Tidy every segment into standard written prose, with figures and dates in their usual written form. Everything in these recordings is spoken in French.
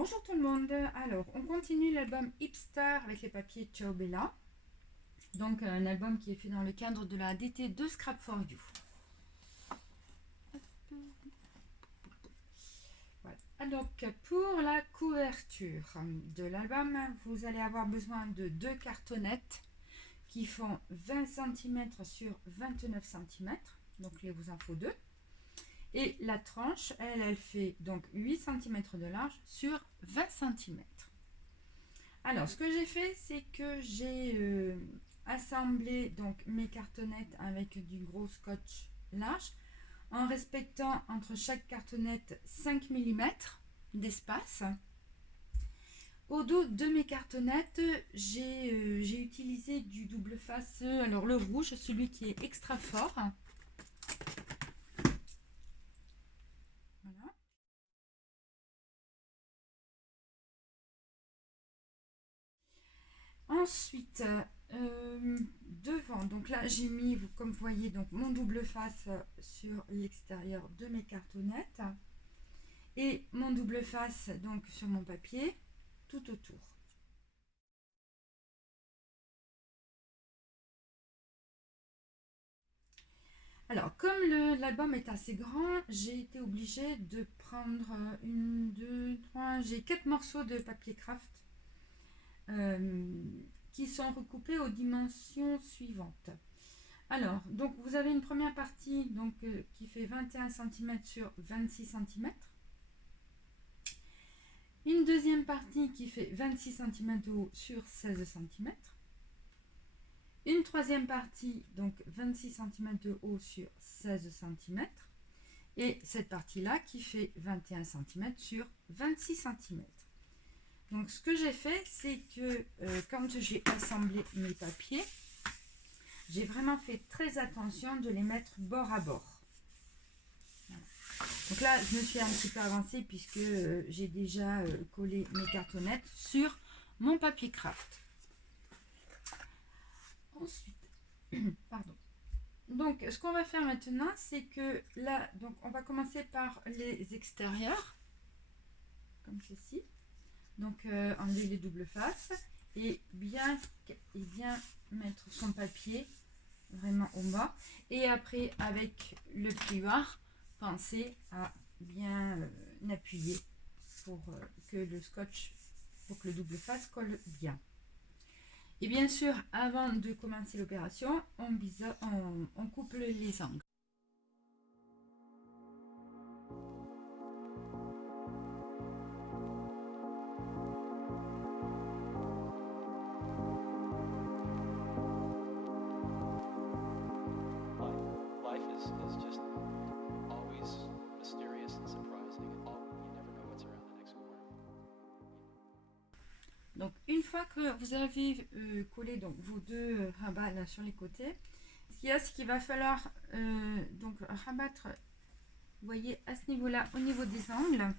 Bonjour tout le monde, alors on continue l'album Hipster avec les papiers Ciao Bella. Donc un album qui est fait dans le cadre de la DT de Scrap for You. Voilà. Alors pour la couverture de l'album, vous allez avoir besoin de deux cartonnettes qui font 20 cm sur 29 cm. Donc il vous en faut deux. Et la tranche, elle fait donc 8 cm de large sur 20 cm. Alors, ce que j'ai fait, c'est que j'ai assemblé donc mes cartonnettes avec du gros scotch large en respectant entre chaque cartonnette 5 mm d'espace. Au dos de mes cartonnettes, j'ai utilisé du double face, alors le rouge, celui qui est extra fort. Voilà. Ensuite, devant, donc là j'ai mis, comme vous voyez, donc mon double face sur l'extérieur de mes cartonnettes et mon double face donc sur mon papier tout autour. Alors, comme l'album est assez grand, j'ai été obligée de prendre une, deux, trois, j'ai 4 morceaux de papier craft qui sont recoupés aux dimensions suivantes. Alors, donc vous avez une première partie donc, qui fait 21 cm sur 26 cm. Une deuxième partie qui fait 26 cm de haut sur 16 cm. Une troisième partie, donc 26 cm de haut sur 16 cm. Et cette partie-là qui fait 21 cm sur 26 cm. Donc ce que j'ai fait, c'est que quand j'ai assemblé mes papiers, j'ai vraiment fait très attention de les mettre bord à bord. Voilà. Donc là, je me suis un petit peu avancée puisque j'ai déjà collé mes cartonnettes sur mon papier craft. Ensuite, pardon. Donc, ce qu'on va faire maintenant, c'est que là, donc, on va commencer par les extérieurs, comme ceci. Donc, enlever les doubles faces et bien mettre son papier vraiment au bas. Et après, avec le plioir, pensez à bien appuyer pour que le scotch, pour que le double face colle bien. Et bien sûr, avant de commencer l'opération, on coupe les angles. Donc une fois que vous avez collé donc, vos deux rabats là sur les côtés, ce qu'il y a, c'est qu'il va falloir donc rabattre, vous voyez, à ce niveau-là, au niveau des angles,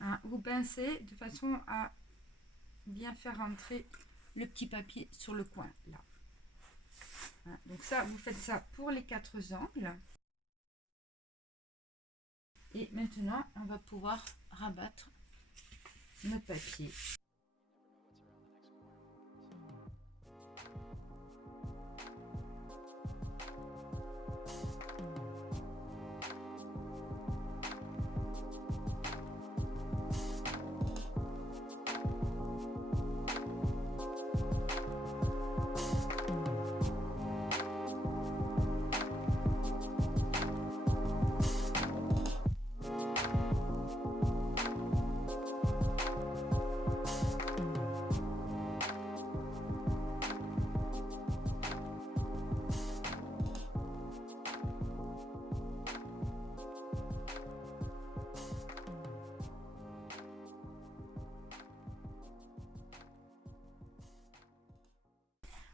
hein, vous pincez de façon à bien faire rentrer le petit papier sur le coin là. Hein, donc ça, vous faites ça pour les 4 angles. Et maintenant, on va pouvoir rabattre notre papier.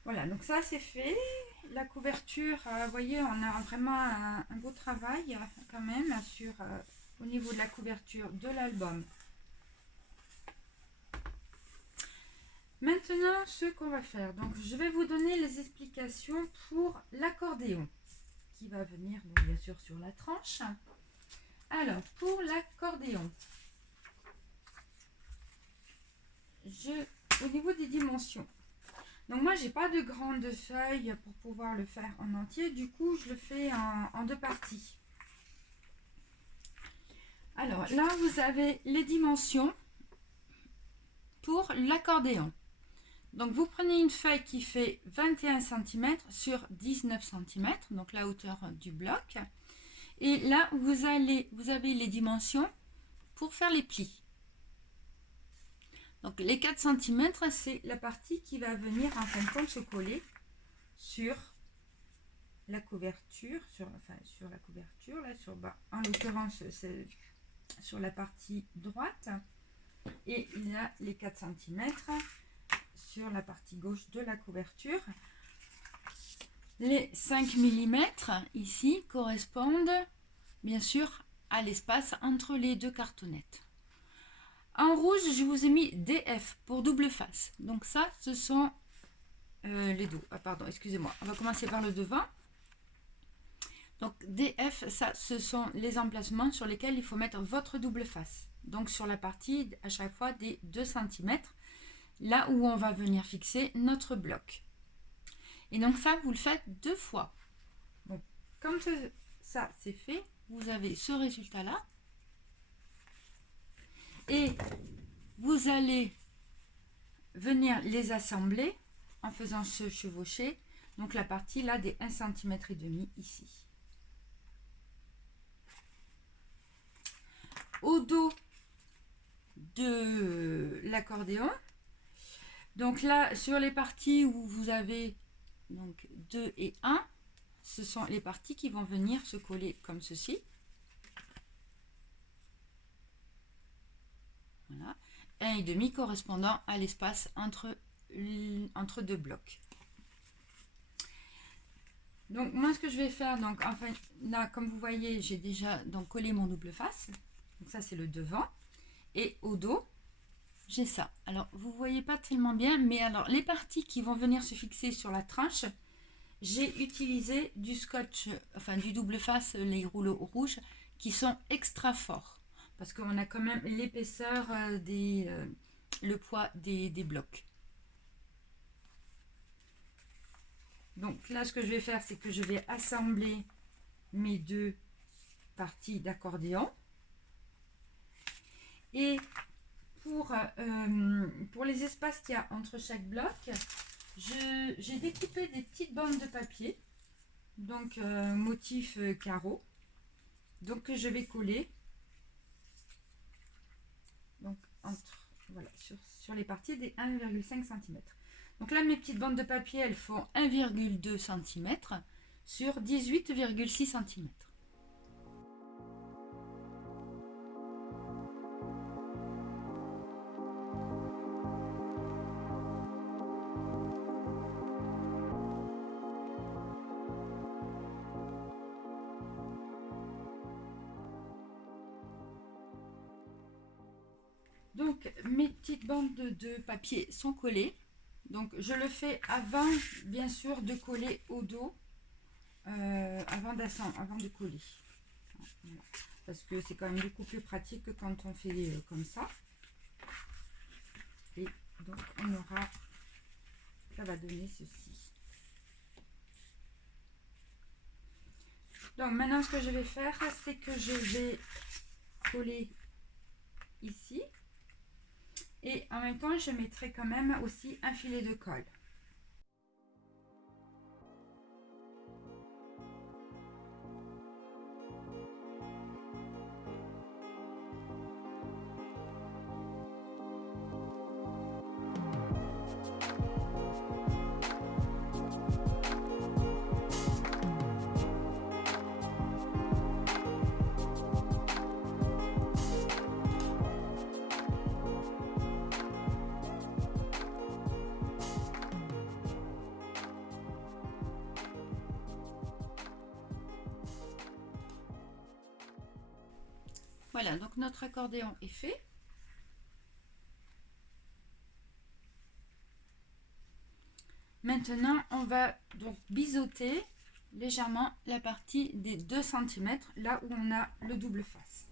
Voilà, donc ça c'est fait. La couverture, vous voyez, on a vraiment un beau travail quand même sur, au niveau de la couverture de l'album. Maintenant, ce qu'on va faire, donc je vais vous donner les explications pour l'accordéon qui va venir donc, bien sûr sur la tranche. Alors, pour l'accordéon, au niveau des dimensions, donc moi j'ai pas de grandes feuilles pour pouvoir le faire en entier, du coup je le fais en deux parties. Alors là vous avez les dimensions pour l'accordéon. Donc vous prenez une feuille qui fait 21 cm sur 19 cm, donc la hauteur du bloc. Et là vous avez les dimensions pour faire les plis. Donc les 4 cm, c'est la partie qui va venir en fin de compte se coller sur la couverture, sur la couverture, là, en l'occurrence c'est sur la partie droite. Et il y a les 4 cm sur la partie gauche de la couverture. Les 5 mm ici correspondent bien sûr à l'espace entre les deux cartonnettes. En rouge, je vous ai mis DF pour double face. Donc ça, ce sont les dos. Ah, pardon, excusez-moi. On va commencer par le devant. Donc DF, ça, ce sont les emplacements sur lesquels il faut mettre votre double face. Donc sur la partie, à chaque fois, des 2 cm, là où on va venir fixer notre bloc. Et donc ça, vous le faites 2 fois. Donc, comme ça, c'est fait, vous avez ce résultat-là. Et vous allez venir les assembler en faisant ce chevauché, donc la partie là des 1,5 cm ici. Au dos de l'accordéon, donc là sur les parties où vous avez donc 2 et 1, ce sont les parties qui vont venir se coller comme ceci. Voilà, 1,5 correspondant à l'espace entre deux blocs. Donc moi ce que je vais faire, donc enfin là comme vous voyez j'ai déjà donc collé mon double face, donc ça c'est le devant, et au dos j'ai ça. Alors vous voyez pas tellement bien, mais alors les parties qui vont venir se fixer sur la tranche, j'ai utilisé du scotch, enfin du double face, les rouleaux rouges qui sont extra forts. Parce qu'on a quand même l'épaisseur le poids des blocs. Donc là, ce que je vais faire, c'est que je vais assembler mes deux parties d'accordéon. Et pour les espaces qu'il y a entre chaque bloc, j'ai découpé des petites bandes de papier, donc motif carreau, donc que je vais coller. Donc voilà, sur les parties des 1,5 cm. Donc là mes petites bandes de papier elles font 1,2 cm sur 18,6 cm. Donc mes petites bandes de papier sont collées. Donc je le fais avant bien sûr de coller au dos, avant de coller. Voilà. Parce que c'est quand même beaucoup plus pratique que quand on fait comme ça. Et donc ça va donner ceci. Donc maintenant ce que je vais faire, c'est que je vais coller ici. Et en même temps, je mettrai quand même aussi un filet de colle. Voilà, donc notre accordéon est fait. Maintenant, on va donc biseauter légèrement la partie des 2 cm, là où on a le double face.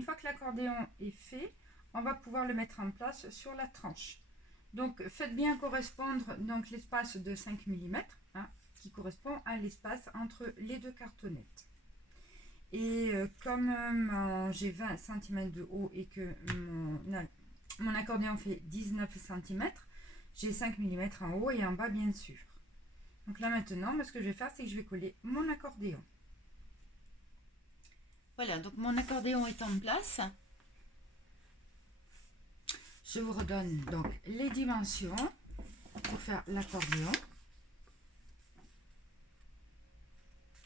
une fois que l'accordéon est fait, on va pouvoir le mettre en place sur la tranche. Donc faites bien correspondre donc l'espace de 5 mm, hein, qui correspond à l'espace entre les deux cartonnettes. Et comme j'ai 20 cm de haut et que mon accordéon fait 19 cm, j'ai 5 mm en haut et en bas bien sûr. Donc là maintenant, ce que je vais faire, c'est que je vais coller mon accordéon. Voilà, donc mon accordéon est en place. Je vous redonne donc les dimensions pour faire l'accordéon.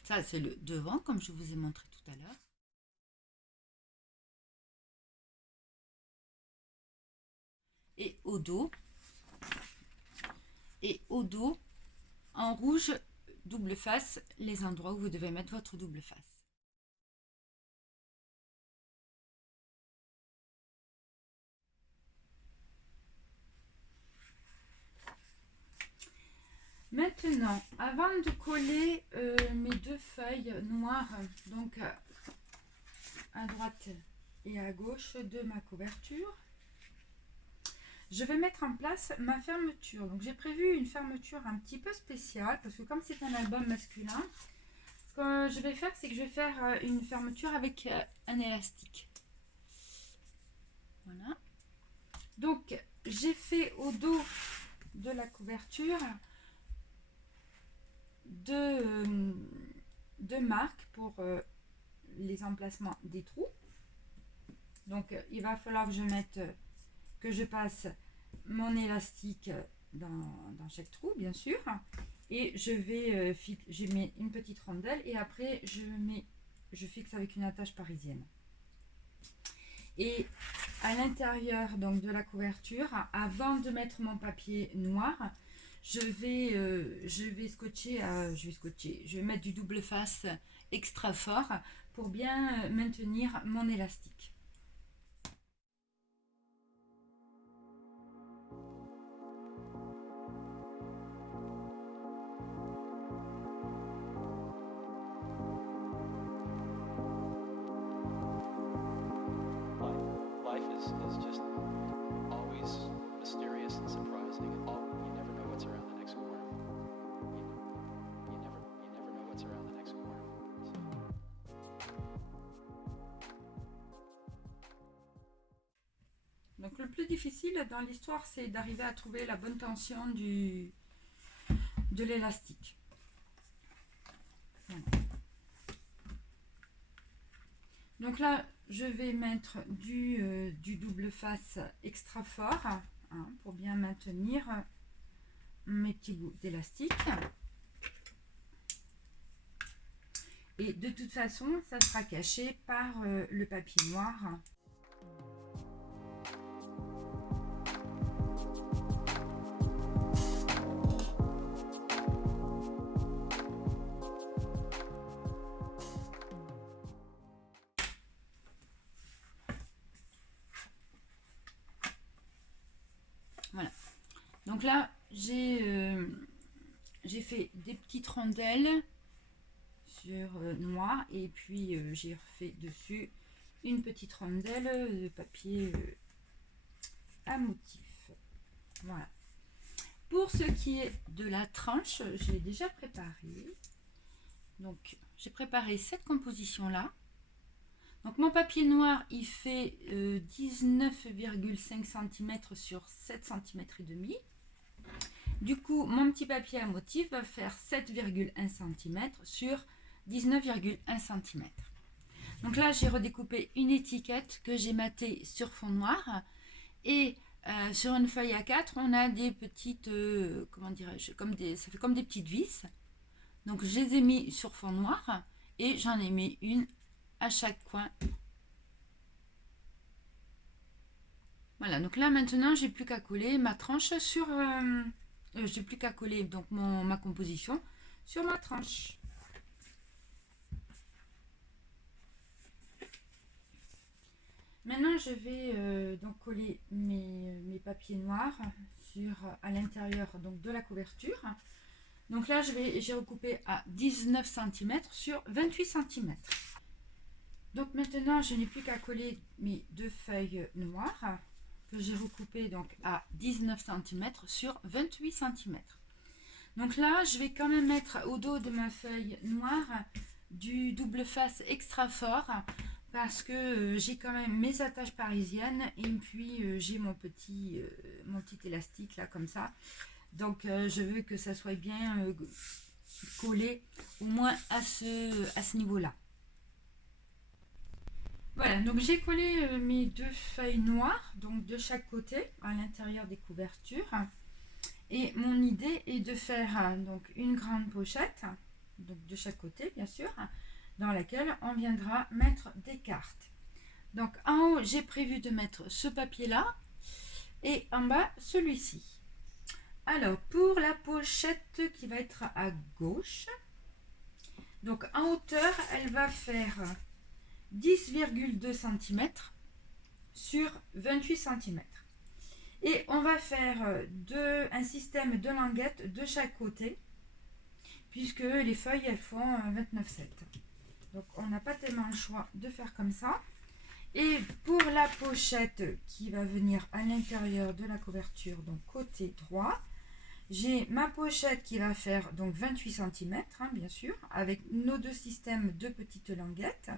Ça, c'est le devant, comme je vous ai montré tout à l'heure. Et au dos, en rouge, double face, les endroits où vous devez mettre votre double face. Maintenant, avant de coller mes deux feuilles noires, donc à droite et à gauche de ma couverture, je vais mettre en place ma fermeture. Donc j'ai prévu une fermeture un petit peu spéciale parce que comme c'est un album masculin, ce que je vais faire, c'est que je vais faire une fermeture avec un élastique. Voilà. Donc j'ai fait au dos de la couverture deux marques pour les emplacements des trous. Donc il va falloir que je passe mon élastique dans chaque trou, bien sûr, et je mets une petite rondelle et après je fixe avec une attache parisienne. Et à l'intérieur donc de la couverture, avant de mettre mon papier noir, je vais mettre du double face extra fort pour bien maintenir mon élastique. Is just always mysterious and surprising. You never know what's around the next corner. You never know what's around the next corner. Donc le plus difficile dans l'histoire, c'est d'arriver à trouver la bonne tension de l'élastique. Voilà. Donc là, je vais mettre du double face extra fort, hein, pour bien maintenir mes petits bouts d'élastique. Et de toute façon, ça sera caché par le papier noir. Voilà. Donc là, j'ai fait des petites rondelles sur noir et puis j'ai refait dessus une petite rondelle de papier à motif. Voilà. Pour ce qui est de la tranche, je l'ai déjà préparée. Donc j'ai préparé cette composition là. Donc mon papier noir, il fait 19,5 cm sur 7 cm et demi. Du coup, mon petit papier à motif va faire 7,1 cm sur 19,1 cm. Donc là, j'ai redécoupé une étiquette que j'ai matée sur fond noir. Et sur une feuille A4, on a des petites, comment dirais-je, ça fait comme des petites vis. Donc je les ai mis sur fond noir et j'en ai mis une à chaque coin. Voilà, donc là maintenant j'ai plus qu'à coller ma tranche sur j'ai plus qu'à coller donc ma composition sur ma tranche. Maintenant je vais donc coller mes papiers noirs à l'intérieur donc de la couverture. Donc là j'ai recoupé à 19 cm sur 28 cm. Donc maintenant, je n'ai plus qu'à coller mes deux feuilles noires que j'ai recoupées donc à 19 cm sur 28 cm. Donc là, je vais quand même mettre au dos de ma feuille noire du double face extra fort parce que j'ai quand même mes attaches parisiennes et puis j'ai mon petit élastique là comme ça. Donc je veux que ça soit bien collé au moins à ce niveau-là. Voilà, donc j'ai collé mes deux feuilles noires, donc de chaque côté, à l'intérieur des couvertures. Et mon idée est de faire donc une grande pochette, donc de chaque côté bien sûr, dans laquelle on viendra mettre des cartes. Donc en haut, j'ai prévu de mettre ce papier-là et en bas, celui-ci. Alors, pour la pochette qui va être à gauche, donc en hauteur, elle va faire 10,2 cm sur 28 cm. Et on va faire un système de languettes de chaque côté, puisque les feuilles, elles font 29,7. Donc on n'a pas tellement le choix de faire comme ça. Et pour la pochette qui va venir à l'intérieur de la couverture, donc côté droit, j'ai ma pochette qui va faire donc 28 cm, bien sûr, avec nos deux systèmes de petites languettes.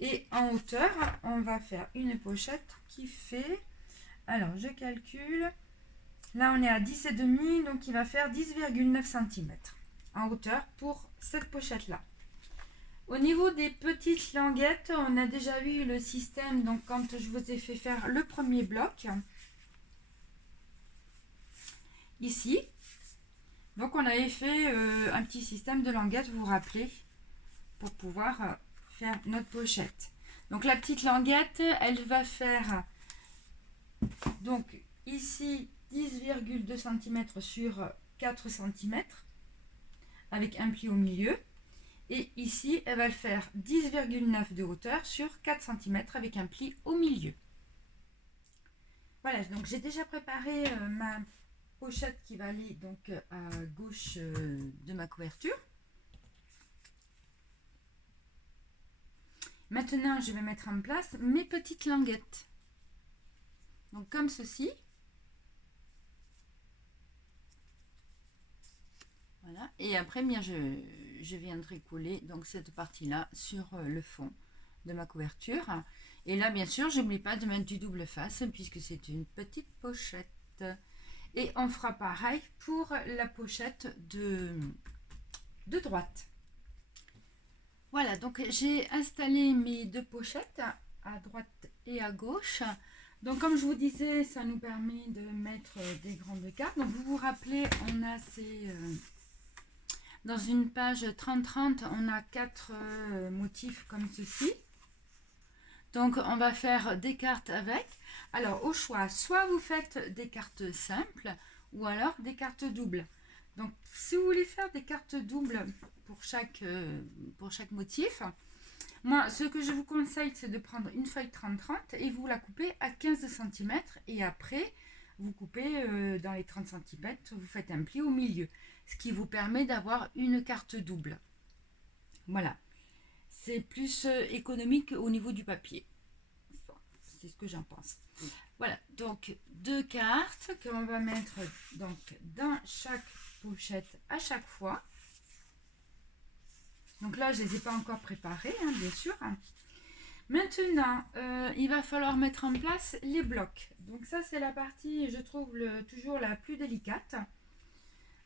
Et en hauteur, on va faire une pochette qui fait, alors je calcule, là on est à 10,5, donc il va faire 10,9 cm en hauteur pour cette pochette-là. Au niveau des petites languettes, on a déjà vu le système, donc quand je vous ai fait faire le premier bloc, ici. Donc on avait fait un petit système de languettes, vous vous rappelez, pour pouvoir faire notre pochette. Donc la petite languette, elle va faire donc ici 10,2 cm sur 4 cm avec un pli au milieu. Et ici, elle va le faire 10,9 de hauteur sur 4 cm avec un pli au milieu. Voilà, donc j'ai déjà préparé ma pochette qui va aller donc à gauche de ma couverture. Maintenant, je vais mettre en place mes petites languettes. Donc comme ceci. Voilà. Et après, bien, je viendrai coller donc cette partie-là sur le fond de ma couverture. Et là, bien sûr, je n'oublie pas de mettre du double face puisque c'est une petite pochette. Et on fera pareil pour la pochette de droite. Voilà, donc j'ai installé mes deux pochettes à droite et à gauche. Donc comme je vous disais, ça nous permet de mettre des grandes cartes. Donc vous vous rappelez, on a dans une page 30-30, on a 4 motifs comme ceci. Donc on va faire des cartes avec. Alors au choix, soit vous faites des cartes simples ou alors des cartes doubles. Donc si vous voulez faire des cartes doubles pour chaque motif, moi ce que je vous conseille c'est de prendre une feuille 30-30 et vous la coupez à 15 cm et après vous coupez dans les 30 cm, vous faites un pli au milieu, ce qui vous permet d'avoir une carte double. Voilà. C'est plus économique au niveau du papier. C'est ce que j'en pense. Voilà, donc 2 cartes qu'on va mettre donc dans chaque pochette à chaque fois. Donc là, je ne les ai pas encore préparées, hein, bien sûr. Maintenant, il va falloir mettre en place les blocs. Donc ça, c'est la partie, je trouve, toujours la plus délicate.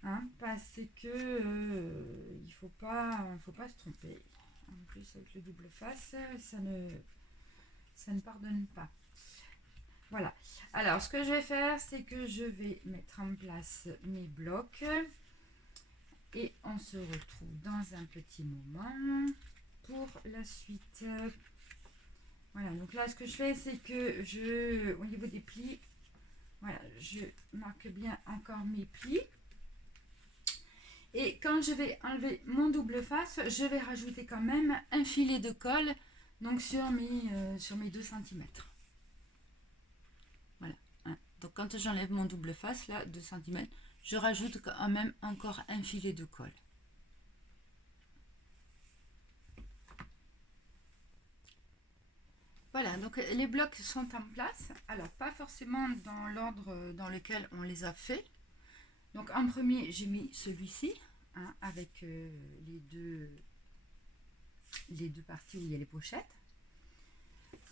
Hein, parce que il ne faut pas se tromper. En plus, avec le double face, ça ne pardonne pas. Voilà. Alors, ce que je vais faire, c'est que je vais mettre en place mes blocs. Et on se retrouve dans un petit moment pour la suite. Voilà, donc là, ce que je fais, c'est que au niveau des plis, voilà, je marque bien encore mes plis. Et quand je vais enlever mon double face, je vais rajouter quand même un filet de colle donc sur mes 2 cm. Voilà. Hein. Donc quand j'enlève mon double face, là, 2 cm, je rajoute quand même encore un filet de colle. Voilà, donc les blocs sont en place. Alors, pas forcément dans l'ordre dans lequel on les a fait. Donc, en premier, j'ai mis celui-ci, hein, avec les deux parties où il y a les pochettes.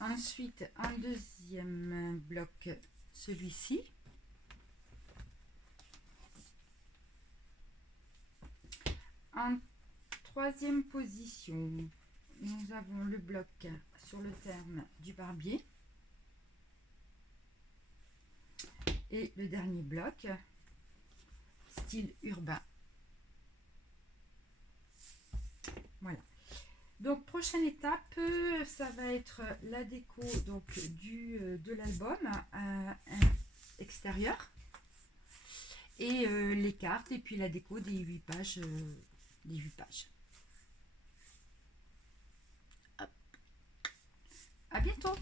Ensuite, en deuxième bloc, celui-ci. En troisième position, nous avons le bloc sur le terme du barbier. Et le dernier bloc, style urbain. Voilà. Donc, prochaine étape, ça va être la déco donc, de l'album extérieur. Et les cartes, et puis la déco des 8 pages. Des 8 pages. Hop. À bientôt!